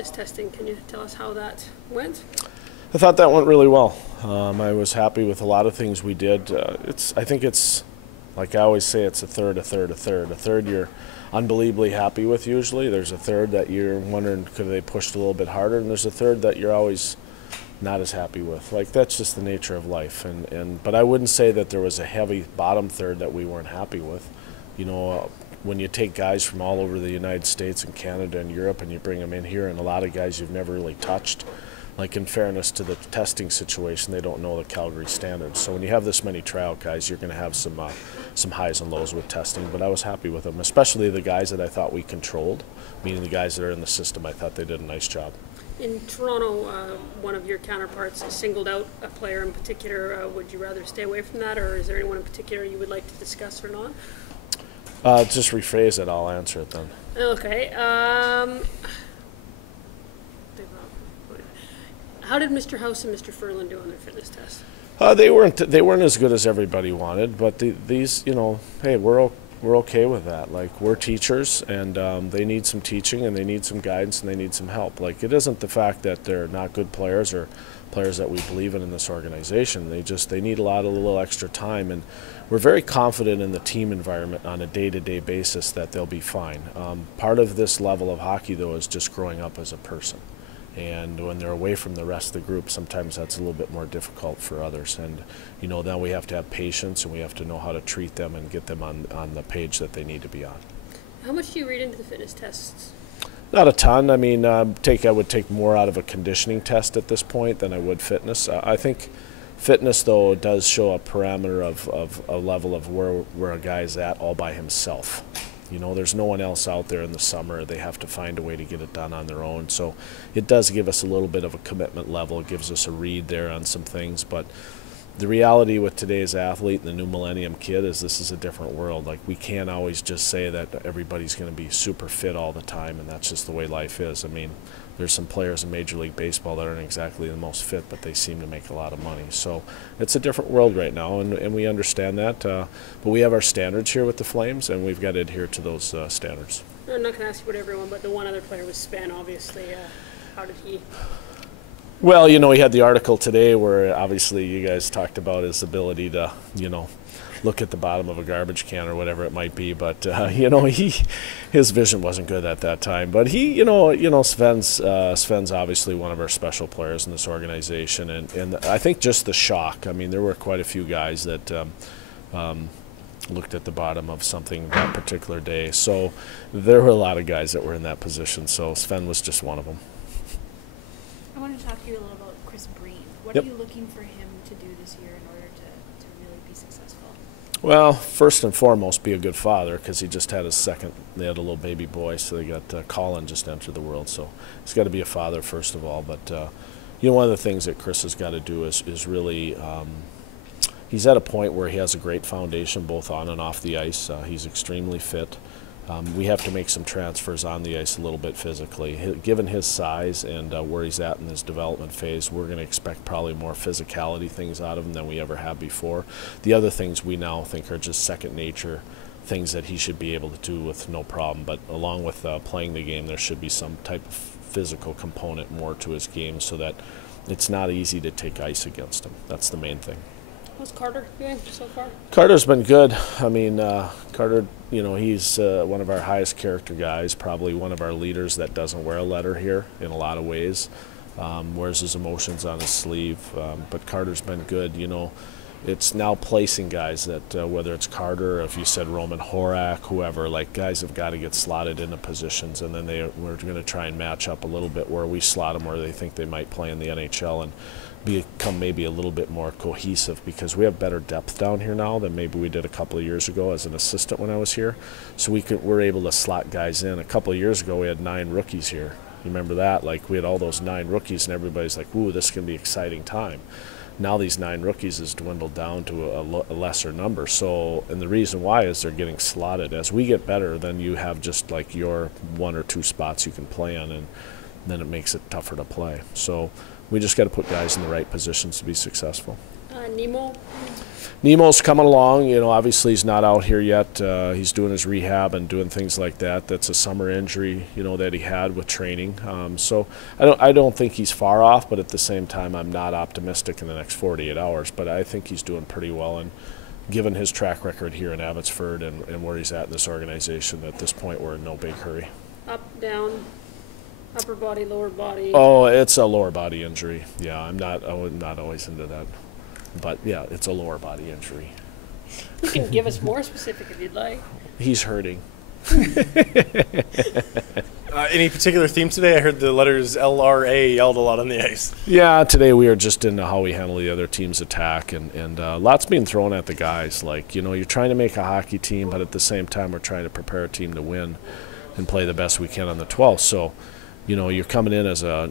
fitness testing. Can you tell us how that went? I thought that went really well. I was happy with a lot of things we did. I think it's, like I always say, it's a third, a third, a third. A third you're unbelievably happy with usually. There's a third that you're wondering could they pushed a little bit harder, and there's a third that you're always not as happy with. Like, that's just the nature of life. But I wouldn't say that there was a heavy bottom third that we weren't happy with. You know, when you take guys from all over the United States and Canada and Europe and you bring them in here, and a lot of guys you've never really touched, like, in fairness to the testing situation, they don't know the Calgary standards. So when you have this many tryout guys, you're going to have some highs and lows with testing. But I was happy with them, especially the guys that I thought we controlled, meaning the guys that are in the system. I thought they did a nice job. In Toronto, one of your counterparts singled out a player in particular. Would you rather stay away from that, or is there anyone in particular you would like to discuss or not? Just rephrase it. I'll answer it then. Okay. How did Mr. House and Mr. Furlan do on their fitness test? They weren't as good as everybody wanted, but these, you know, hey, we're okay with that. Like, we're teachers, and they need some teaching, and they need some guidance, and they need some help. Like, it isn't the fact that they're not good players or players that we believe in this organization. They need a little extra time, and we're very confident in the team environment on a day-to-day basis that they'll be fine. Part of this level of hockey, though, is just growing up as a person. And when they're away from the rest of the group, sometimes that's a little bit more difficult for others. And, you know, then we have to have patience, and we have to know how to treat them and get them on the page that they need to be on. How much do you read into the fitness tests? Not a ton. I mean, I would take more out of a conditioning test at this point than I would fitness. I think fitness, though, does show a parameter of a level of where a guy's at all by himself. You know, there's no one else out there in the summer. They have to find a way to get it done on their own. So it does give us a little bit of a commitment level. It gives us a read there on some things. But the reality with today's athlete and the new millennium kid is this is a different world. Like, we can't always just say that everybody's going to be super fit all the time, and that's just the way life is. I mean, there's some players in Major League Baseball that aren't exactly the most fit, but they seem to make a lot of money. So it's a different world right now, and we understand that. But we have our standards here with the Flames, and we've got to adhere to those standards. I'm not going to ask you about everyone, but the one other player was Sven, obviously. How did he? Well, you know, we had the article today where obviously you guys talked about his ability to, you know, look at the bottom of a garbage can or whatever it might be, but you know, his vision wasn't good at that time. But you know, Sven's obviously one of our special players in this organization, and I think just the shock. I mean, there were quite a few guys that looked at the bottom of something that particular day. So there were a lot of guys that were in that position. So Sven was just one of them. I want to talk to you a little about Chris Breen. What Yep. are you looking for him to do this year in order to really be successful? Well, first and foremost, be a good father, because he just had his second. They had a little baby boy, so they got Colin just entered the world. So he's got to be a father first of all. But you know, one of the things that Chris has got to do is really. He's at a point where he has a great foundation both on and off the ice. He's extremely fit. We have to make some transfers on the ice a little bit physically. Given his size and where he's at in his development phase, we're going to expect probably more physicality things out of him than we ever have before. The other things we now think are just second nature, things that he should be able to do with no problem. But along with playing the game, there should be some type of physical component more to his game so that it's not easy to take ice against him. That's the main thing. How's Carter doing so far? Carter's been good. I mean, Carter, you know, he's one of our highest character guys, probably one of our leaders that doesn't wear a letter here in a lot of ways, wears his emotions on his sleeve. But Carter's been good. You know, it's now placing guys that, whether it's Carter or if you said Roman Horak, whoever, like, guys have got to get slotted into positions, and then we're going to try and match up a little bit where we slot them where they think they might play in the NHL and become maybe a little bit more cohesive, because we have better depth down here now than maybe we did a couple of years ago as an assistant when I was here. So we're able to slot guys in. A couple of years ago we had 9 rookies here. You remember that? Like, we had all those 9 rookies and everybody's like, ooh, this is going to be an exciting time. Now these 9 rookies has dwindled down to a lesser number. So, and the reason why is they're getting slotted. As we get better, then you have just like your 1 or 2 spots you can play on, and then it makes it tougher to play. So we just got to put guys in the right positions to be successful. Nemo? Nemo's coming along. You know, obviously he's not out here yet. He's doing his rehab and doing things like that. That's a summer injury, you know, that he had with training. So I don't think he's far off, but at the same time, I'm not optimistic in the next 48 hours. But I think he's doing pretty well, and given his track record here in Abbotsford and where he's at in this organization, at this point, we're in no big hurry. Up, down, upper body, lower body? Oh, it's a lower body injury. Yeah, I'm not always into that. But yeah, it's a lower body injury. You can give us more specific if you'd like. He's hurting. Any particular theme today? I heard the letters LRA yelled a lot on the ice. Yeah, today we are just into how we handle the other team's attack, and lots being thrown at the guys. Like, you know, you're trying to make a hockey team, but at the same time we're trying to prepare a team to win and play the best we can on the 12th. So, you know, you're coming in as a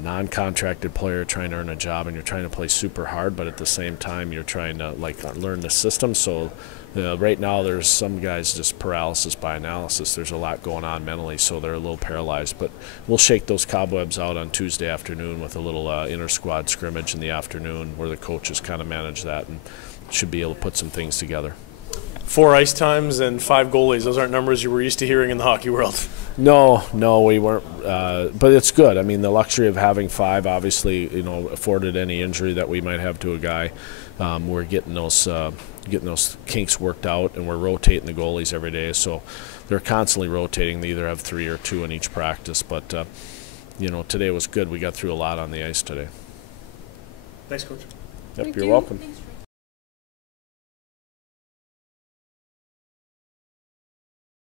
non-contracted player trying to earn a job, and you're trying to play super hard, but at the same time you're trying to learn the system. So right now there's some guys just paralysis by analysis. There's a lot going on mentally, so they're a little paralyzed, but we'll shake those cobwebs out on Tuesday afternoon with a little inter-squad scrimmage in the afternoon where the coaches kind of manage that and should be able to put some things together. 4 ice times and 5 goalies. Those aren't numbers you were used to hearing in the hockey world. No, we weren't. But it's good. I mean, the luxury of having 5, obviously, you know, afforded any injury that we might have to a guy. We're getting those kinks worked out, and we're rotating the goalies every day. So they're constantly rotating. They either have 3 or 2 in each practice. But you know, today was good. We got through a lot on the ice today. Thanks, Coach. Yep, Thank you're you. welcome. Thanks for